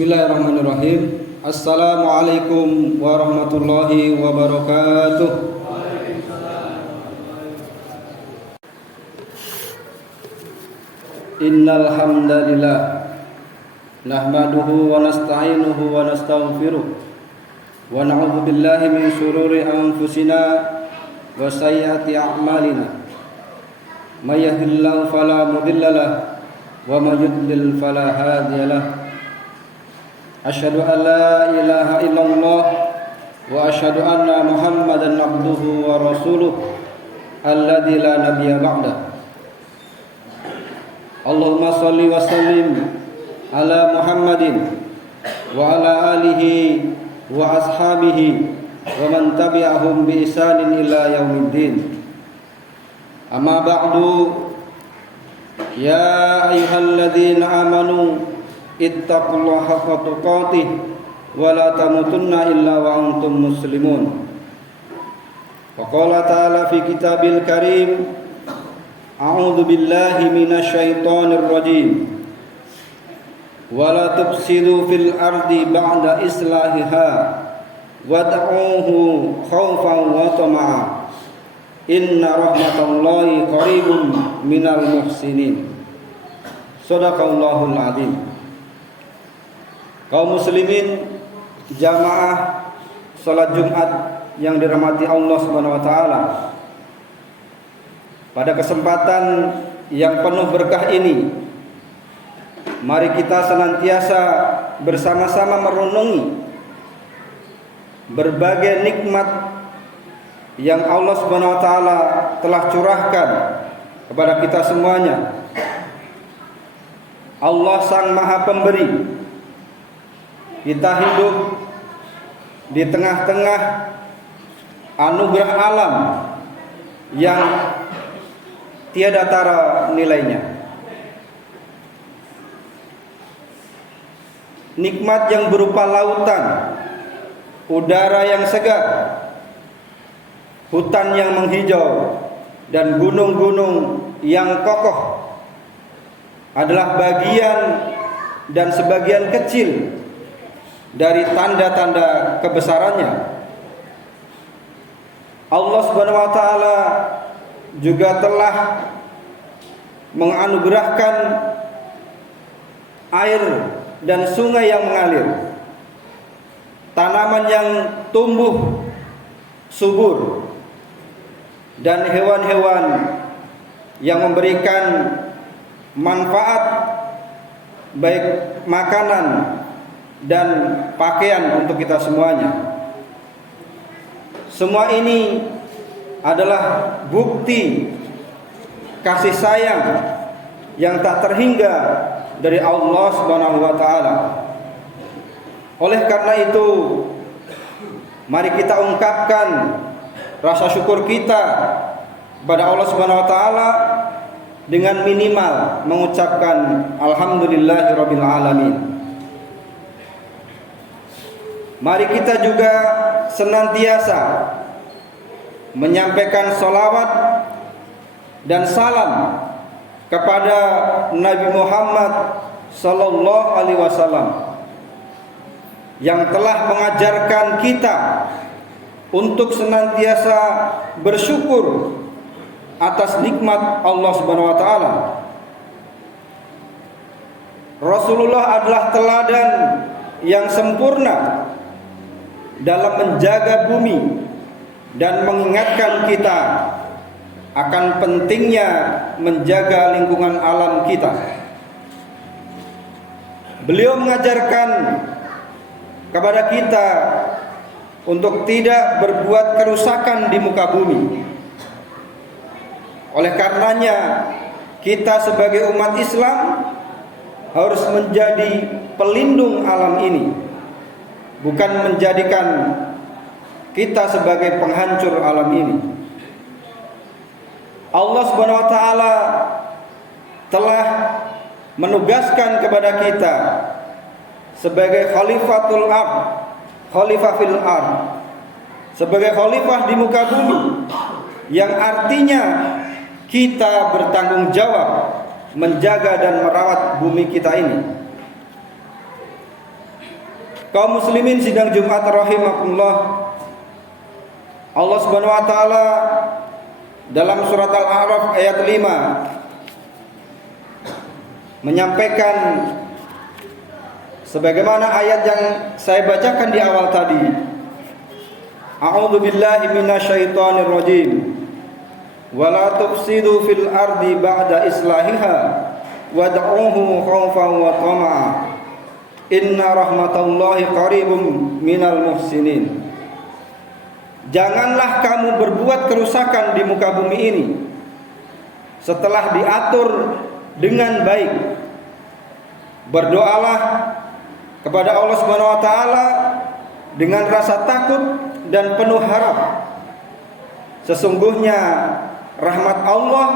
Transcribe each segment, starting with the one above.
Bismillahirrahmanirrahim. Assalamualaikum warahmatullahi wabarakatuh. Innal hamdalillah nahmaduhu wa nasta'inuhu wa nastaghfiruh wa na'udzu billahi min shururi anfusina wa sayyiati a'malina. May yahdihillahu fala mudilla lahu wa may yudlil fala hadiya lahu. Asyhadu an la ilaha illallah wa asyhadu anna Muhammadan abduhu wa rasuluh alladzi la nabiyya ba'da. Allahumma shalli wa sallim ala Muhammadin wa ala alihi wa ashabihi wa man tabi'ahum bi ihsanin ila yaumiddin. Amma ba'du, ya ayyuhalladzina amanu ittaqullaha haqqa tuqatih wa la tamutunna illa wa antum muslimun. Wa qala ta'ala fi kitabil karim, a'udzu billahi minasyaitonir rajim. Wa la tufsidu fil ardi ba'da islahiha wad'uhu khaufan wa tama'a. Inna rahmatallahi qaribun minal muhsinin. Shadaqallahul adzim. Kaum muslimin jamaah salat Jumat yang dirahmati Allah Subhanahu wa taala. Pada kesempatan yang penuh berkah ini, mari kita senantiasa bersama-sama merenungi berbagai nikmat yang Allah Subhanahu wa taala telah curahkan kepada kita semuanya. Allah Sang Maha Pemberi. Kita hidup di tengah-tengah anugerah alam yang tiada tara nilainya. Nikmat yang berupa lautan, udara yang segar, hutan yang menghijau, dan gunung-gunung yang kokoh adalah bagian dan sebagian kecil dari tanda-tanda kebesarannya. Allah Subhanahu wa taala juga telah menganugerahkan air dan sungai yang mengalir, tanaman yang tumbuh subur, dan hewan-hewan yang memberikan manfaat baik makanan dan pakaian untuk kita semuanya. Semua ini adalah bukti kasih sayang yang tak terhingga dari Allah Subhanahu wa taala. Oleh karena itu, mari kita ungkapkan rasa syukur kita kepada Allah Subhanahu wa taala dengan minimal mengucapkan alhamdulillahirabbil alamin. Mari kita juga senantiasa menyampaikan salawat dan salam kepada Nabi Muhammad sallallahu alaihi wasallam yang telah mengajarkan kita untuk senantiasa bersyukur atas nikmat Allah Subhanahu wa taala. Rasulullah adalah teladan yang sempurna dalam menjaga bumi dan mengingatkan kita akan pentingnya menjaga lingkungan alam kita. Beliau mengajarkan kepada kita untuk tidak berbuat kerusakan di muka bumi. Oleh karenanya, kita sebagai umat Islam harus menjadi pelindung alam ini, bukan menjadikan kita sebagai penghancur alam ini. Allah Subhanahu wa taala telah menugaskan kepada kita sebagai khalifatul ard, khalifah fil ard, sebagai khalifah di muka bumi, yang artinya kita bertanggung jawab menjaga dan merawat bumi kita ini. Kaum muslimin sidang Jumat rahimakumullah. Allah Subhanahu wa taala dalam surat Al-A'raf ayat 5 menyampaikan sebagaimana ayat yang saya bacakan di awal tadi. A'udzu billahi minasyaitonir rajim. Wala tufsidu fil ardi ba'da islahiha wad'uhu khaufan wa tama'a. Inna rahmatallahi qaribum minal muhsinin. Janganlah kamu berbuat kerusakan di muka bumi ini setelah diatur dengan baik. Berdoalah kepada Allah Subhanahu wa taala dengan rasa takut dan penuh harap. Sesungguhnya rahmat Allah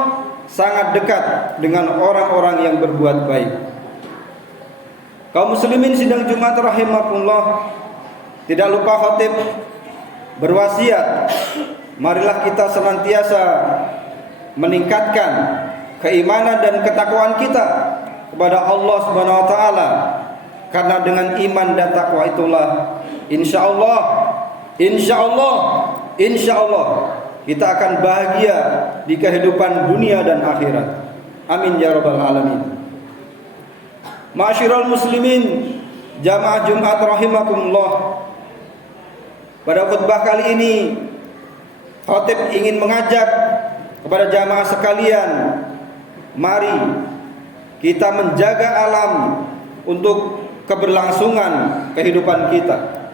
sangat dekat dengan orang-orang yang berbuat baik. Kaum muslimin sidang Jumat rahimakumullah, tidak lupa khatib berwasiat, marilah kita senantiasa meningkatkan keimanan dan ketakwaan kita kepada Allah Subhanahu wa taala, karena dengan iman dan takwa itulah insyaallah kita akan bahagia di kehidupan dunia dan akhirat. Amin ya rabbal alamin. Ma'asyiral muslimin, jamaah Jumat rahimakumullah. Pada khutbah kali ini khatib ingin mengajak kepada jamaah sekalian, mari kita menjaga alam untuk keberlangsungan kehidupan kita.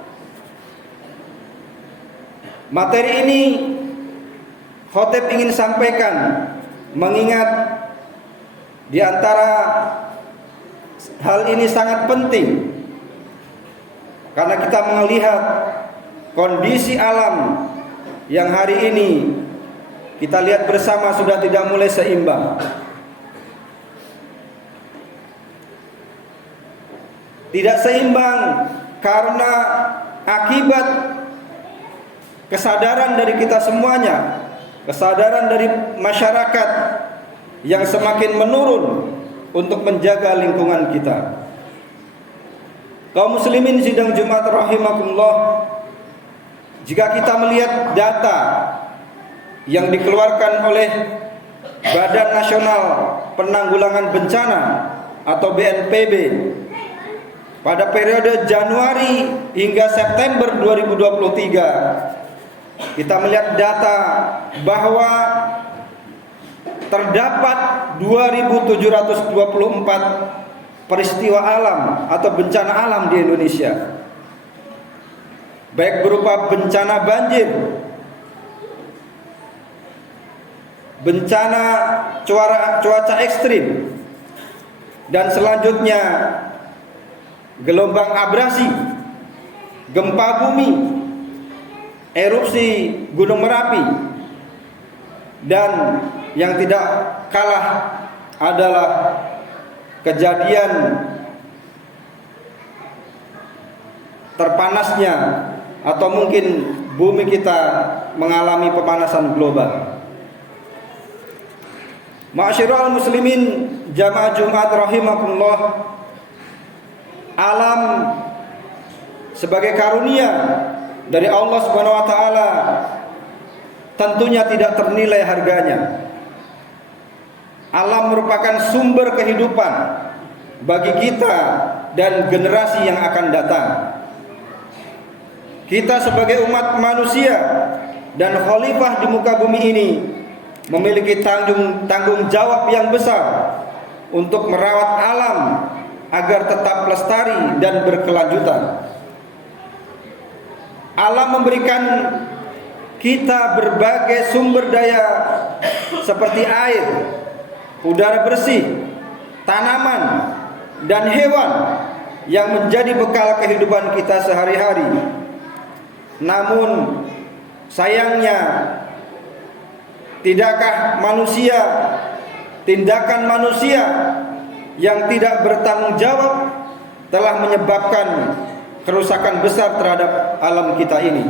Materi ini khatib ingin sampaikan mengingat di antara hal ini sangat penting karena kita melihat kondisi alam yang hari ini kita lihat bersama sudah tidak mulai seimbang. Tidak seimbang karena akibat kesadaran dari kita semuanya, kesadaran dari masyarakat yang semakin menurun untuk menjaga lingkungan kita. Kaum muslimin sidang Jumat rahimakumullah, jika kita melihat data yang dikeluarkan oleh Badan Nasional Penanggulangan Bencana atau BNPB pada periode Januari hingga September 2023, kita melihat data bahwa terdapat 2.724 peristiwa alam atau bencana alam di Indonesia, baik berupa bencana banjir, bencana cuaca ekstrim, dan selanjutnya gelombang abrasi, gempa bumi, erupsi Gunung Merapi, dan yang tidak kalah adalah kejadian terpanasnya atau mungkin bumi kita mengalami pemanasan global. Ma'asyiral muslimin jamaah Jumat rahimakumullah, alam sebagai karunia dari Allah Subhanahu wa taala tentunya tidak ternilai harganya. Alam merupakan sumber kehidupan bagi kita dan generasi yang akan datang. Kita sebagai umat manusia dan khalifah di muka bumi ini memiliki tanggung jawab yang besar untuk merawat alam agar tetap lestari dan berkelanjutan. Alam memberikan kita berbagai sumber daya seperti air, udara bersih, tanaman, dan hewan yang menjadi bekal kehidupan kita sehari-hari. Namun sayangnya, tidakkah tindakan manusia yang tidak bertanggung jawab telah menyebabkan kerusakan besar terhadap alam kita ini?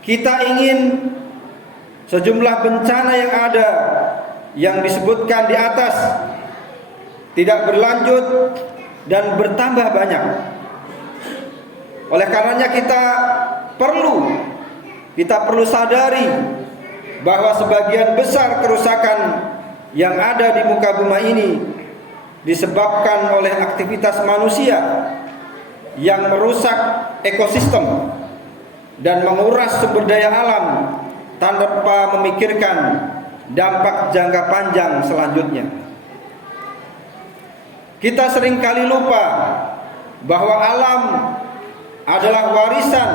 Kita ingin sejumlah bencana yang ada yang disebutkan di atas tidak berlanjut dan bertambah banyak. Oleh karenanya kita perlu sadari bahwa sebagian besar kerusakan yang ada di muka bumi ini disebabkan oleh aktivitas manusia yang merusak ekosistem dan menguras sumber daya alam tanpa memikirkan dampak jangka panjang selanjutnya. Kita seringkali lupa bahwa alam adalah warisan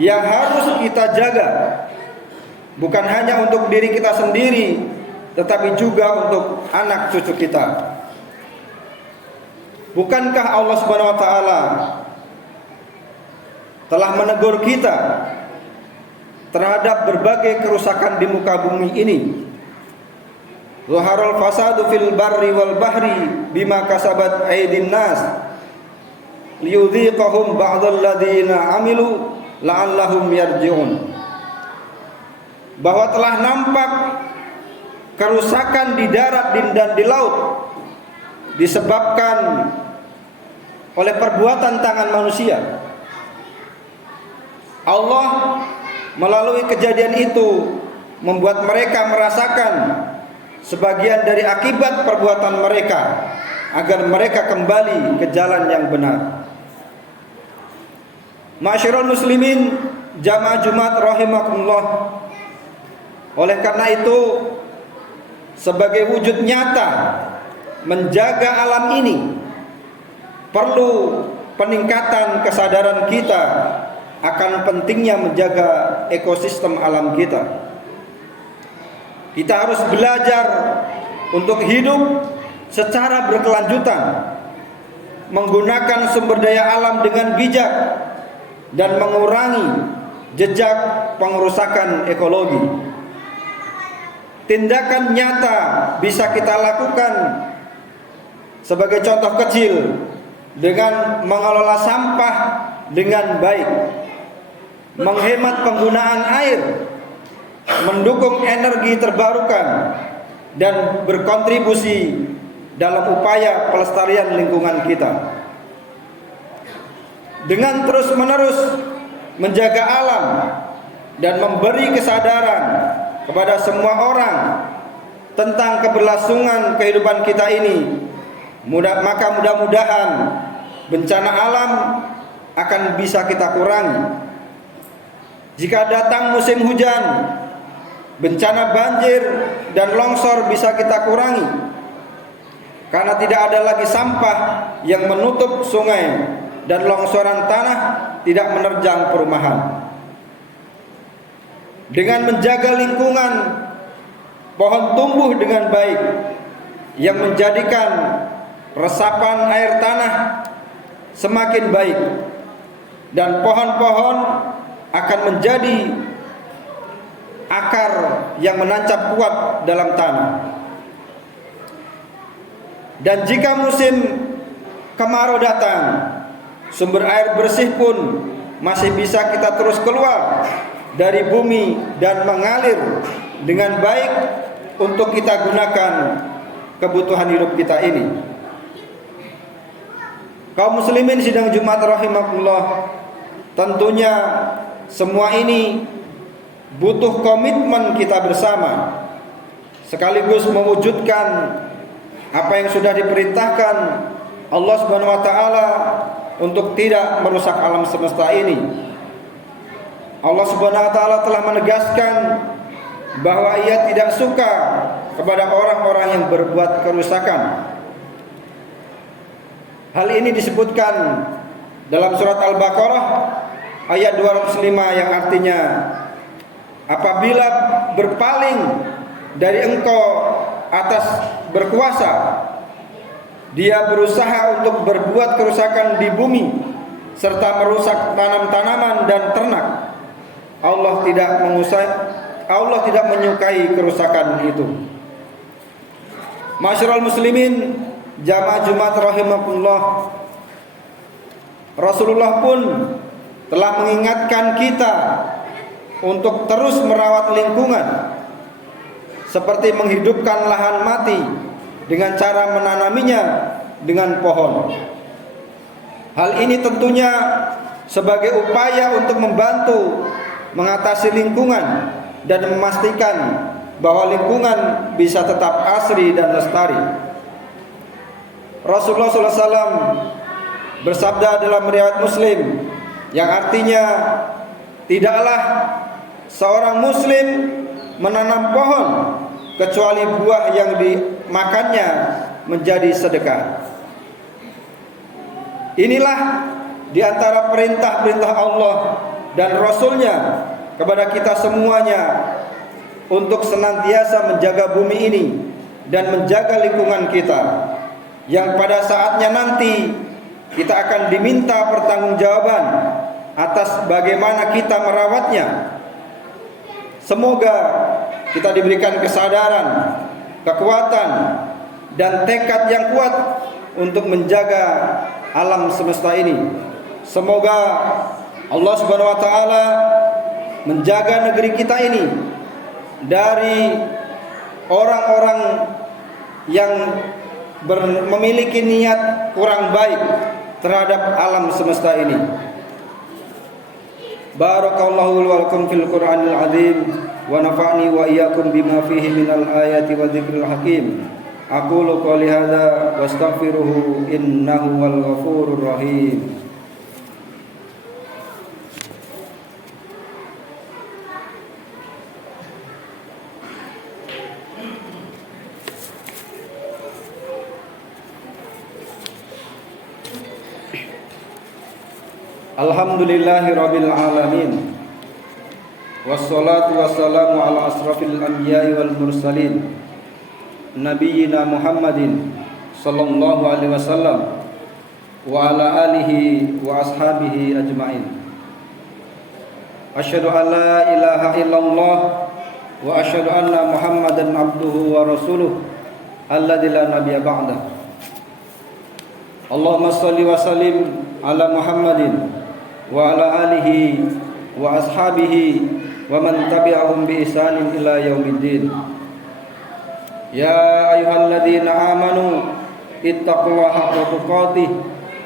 yang harus kita jaga, bukan hanya untuk diri kita sendiri, tetapi juga untuk anak cucu kita. Bukankah Allah Subhanahu wa taala telah menegur kita terhadap berbagai kerusakan di muka bumi ini? Zaharul fasadu fil barri wal bahri bima kasabat aydin nas liyudhiqahum ba'dal ladzina amilu la'allahum yarji'un. Bahwa telah nampak kerusakan di darat dan di laut disebabkan oleh perbuatan tangan manusia. Allah melalui kejadian itu membuat mereka merasakan sebagian dari akibat perbuatan mereka agar mereka kembali ke jalan yang benar. Ma'asyiral muslimin jamaah Jumat rahimakumullah. Oleh karena itu, sebagai wujud nyata menjaga alam ini, perlu peningkatan kesadaran kita akan pentingnya menjaga ekosistem alam kita. Kita harus belajar untuk hidup secara berkelanjutan, menggunakan sumber daya alam dengan bijak dan mengurangi jejak pengerusakan ekologi. Tindakan nyata bisa kita lakukan sebagai contoh kecil dengan mengelola sampah dengan baik, menghemat penggunaan air, mendukung energi terbarukan, dan berkontribusi dalam upaya pelestarian lingkungan kita. Dengan terus-menerus menjaga alam dan memberi kesadaran kepada semua orang tentang keberlangsungan kehidupan kita ini, maka mudah-mudahan bencana alam akan bisa kita kurangi. Jika datang musim hujan, bencana banjir dan longsor bisa kita kurangi, karena tidak ada lagi sampah yang menutup sungai dan longsoran tanah tidak menerjang perumahan. Dengan menjaga lingkungan, pohon tumbuh dengan baik yang menjadikan resapan air tanah semakin baik, dan pohon-pohon akan menjadi akar yang menancap kuat dalam tanah. Dan jika musim kemarau datang, sumber air bersih pun masih bisa kita terus keluar dari bumi dan mengalir dengan baik untuk kita gunakan kebutuhan hidup kita ini. Kaum muslimin sidang Jumat rahimakumullah, tentunya semua ini butuh komitmen kita bersama, sekaligus mewujudkan apa yang sudah diperintahkan Allah Subhanahu wa taala untuk tidak merusak alam semesta ini. Allah Subhanahu wa taala telah menegaskan bahwa Ia tidak suka kepada orang-orang yang berbuat kerusakan. Hal ini disebutkan dalam surat Al-Baqarah ayat 205 yang artinya, apabila berpaling dari engkau atas berkuasa, dia berusaha untuk berbuat kerusakan di bumi serta merusak tanam-tanaman dan ternak, Allah tidak menyukai kerusakan itu. Masyarul muslimin jamaah Jumat rahimakumullah, Rasulullah pun telah mengingatkan kita untuk terus merawat lingkungan, seperti menghidupkan lahan mati dengan cara menanaminya dengan pohon. Hal ini tentunya sebagai upaya untuk membantu mengatasi lingkungan dan memastikan bahwa lingkungan bisa tetap asri dan lestari. Rasulullah SAW bersabda dalam riwayat Muslim yang artinya, tidaklah seorang muslim menanam pohon kecuali buah yang dimakannya menjadi sedekah. Inilah di antara perintah-perintah Allah dan Rasul-Nya kepada kita semuanya untuk senantiasa menjaga bumi ini dan menjaga lingkungan kita, yang pada saatnya nanti kita akan diminta pertanggungjawaban atas bagaimana kita merawatnya. Semoga kita diberikan kesadaran, kekuatan, dan tekad yang kuat untuk menjaga alam semesta ini. Semoga Allah Subhanahu wa taala menjaga negeri kita ini dari orang-orang yang memiliki niat kurang baik terhadap alam semesta ini. Barakallahu wa lakum fil Qur'anil azim wa nafa'ni wa iyyakum bima fihi minal ayati wa dzikril hakim. Aqulu qouli hadza wastaghfiruhu innahu wal ghafurur rahim. Alhamdulillahi rabbil alamin, wassalatu wassalamu ala asrafil anbiya'i wal mursalin, nabiyyina Muhammadin sallallahu alaihi wasallam wa ala alihi wa ashabihi ajma'in. Asyhadu an la ilaha illallah wa asyhadu anna Muhammadan abduhu wa rasuluh alladzi la nabiyya ba'dah. Allahumma shalli wa sallim ala Muhammadin wa ala alihi wa ashabihi wa man tabi'ahum bi ihsanin ila yaumiddin. Ya ayyuhalladzina amanu ittaqullaha haqqa tuqatih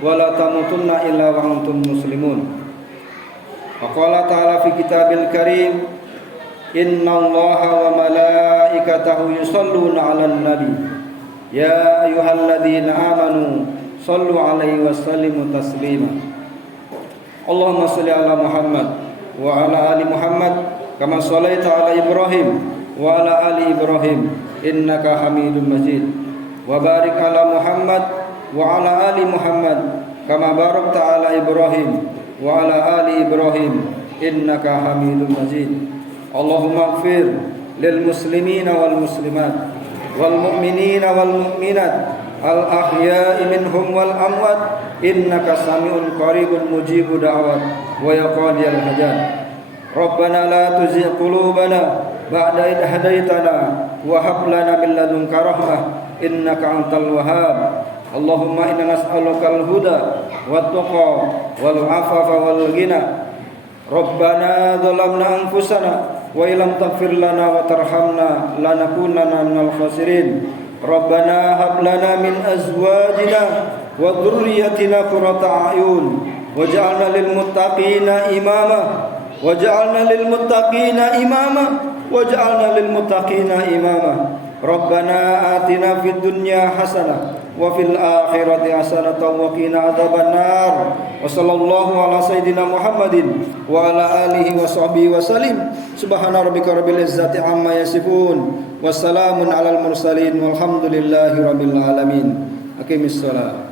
wa la tamutunna illa wa antum muslimun. Wa qala ta'ala fi kitabil karim, innallaha wa malaikatahu yusholluna 'alan nabi ya ayyuhalladzina amanu shallu 'alaihi wa sallimu taslima. Allahumma shalli ala Muhammad wa ala ali Muhammad kama shallaita ala Ibrahim wa ala ali Ibrahim innaka Hamidum Majid. Wa barik ala Muhammad wa ala ali Muhammad kama barakta ala Ibrahim wa ala ali Ibrahim innaka Hamidum Majid. Allahumma ighfir lil muslimina wal muslimat wal mu'minina wal mu'minat al ahya'i minhum wal amwat innaka sami'un qaribun mujibu da'wat wa yaqadiyal hajat. Rabbana la tuzigh qulubana ba'da idh hadaitana wa hab lana min ladunka rahmah innaka antal wahhab. Allahumma inna nas'aluka al-huda wat-tuqa wal 'afafa wal ghina. Rabbana zalamna anfusana wa illam taghfir lana wa tarhamna lanakunanna minal khasirin. Rabbana hab lana min azwajina wa dhurriyyatina qurrata a'yun waj'alna lil muttaqina imama waj'alna lil muttaqina imama waj'alna lil muttaqina imama. Rabbana atina fid dunya hasanah wa fil akhirati hasanatan wa qina adzabannar. Wa sallallahu ala sayidina Muhammadin wa ala alihi wa sahbihi wa sallim. Subhana rabbika rabbil izzati amma yasifun. Wassalamun alal mursalin walhamdulillahi rabbil alamin. Aqimissalam.